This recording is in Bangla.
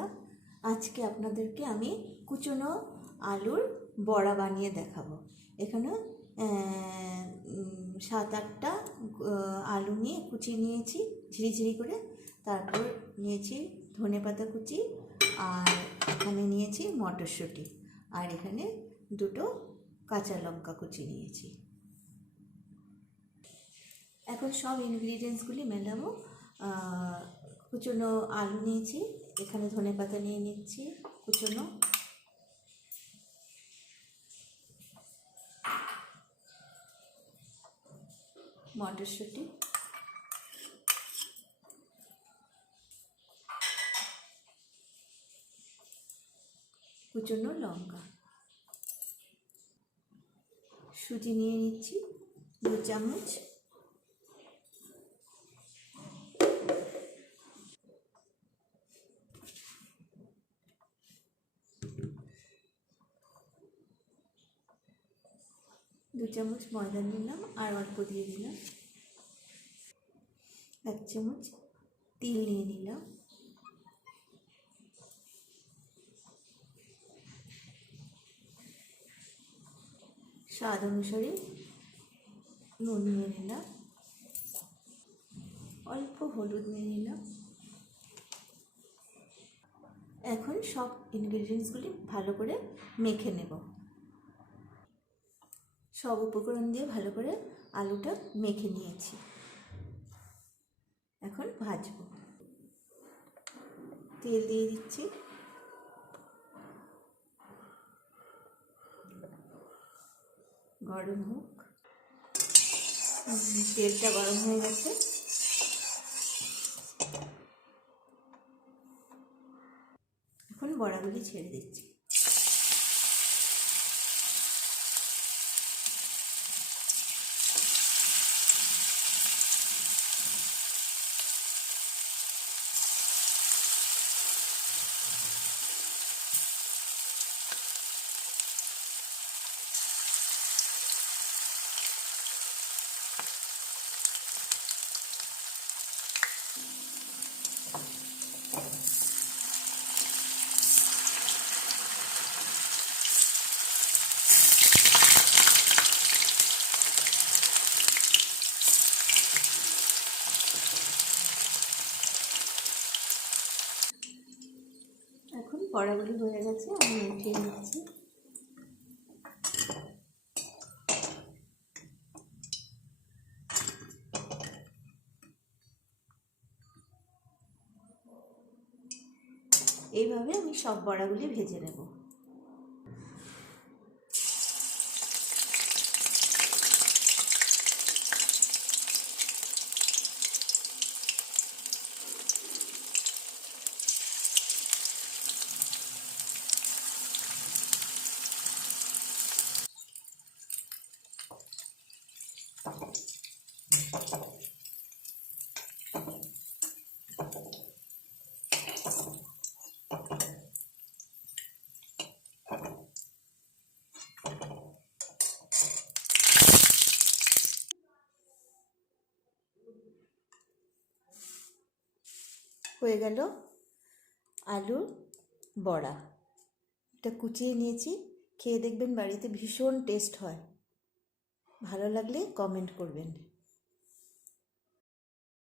বন্ধুরা, আজকে আপনাদেরকে আমি কুচনো আলুর বড়া বানিয়ে দেখাবো। এখানে 7-8টা আলু নিয়ে কুচিয়ে নিয়েছি ঝিরিঝিরি করে। তারপর নিয়েছি ধনেপাতা কুচি, আর এখানে নিয়েছি মটরশুঁটি, আর এখানে 2টো কাঁচা লঙ্কা কুচি নিয়েছি। এখন সব ইনগ্রিডিয়েন্টসগুলি মেলাবো। কুচনো আলু নিয়েছি, এখানে ধনেপাতা নিয়ে নিচ্ছি কুচনো, মটরশুঁটি, কুচনো লঙ্কা, সুজি নিয়ে নিচ্ছি 2 চামচ, ময়দা নিলাম, আর অল্প দিয়ে দিলাম। 1 চামচ তিল নিয়ে নিলাম, স্বাদ অনুসারে নুন নিয়ে নিলাম, অল্প হলুদ নিয়ে নিলাম। এখন সব ইনগ্রিডিয়েন্টসগুলি ভালো করে মেখে নেব। সব উপকরণ দিয়ে ভালো করে আলুটা মেখে নিয়েছি, এখন ভাজবো। তেল দিয়ে দিচ্ছি, গরম হোক। তেলটা গরম হয়ে গেছে, এখন বড়াগুলি ছেড়ে দিচ্ছি। এখন বড়াগুলি হয়ে গেছে, আমি উঠিয়ে নিচ্ছি। এইভাবে আমি সব বড়াগুলি ভেজে নেব। হয়ে গেল আলুর বড়া। এটা কুচিয়ে নিয়েছি, খেয়ে দেখবেন বাড়িতে ভীষণ টেস্ট হয়। ভালো লাগলে কমেন্ট করবেন।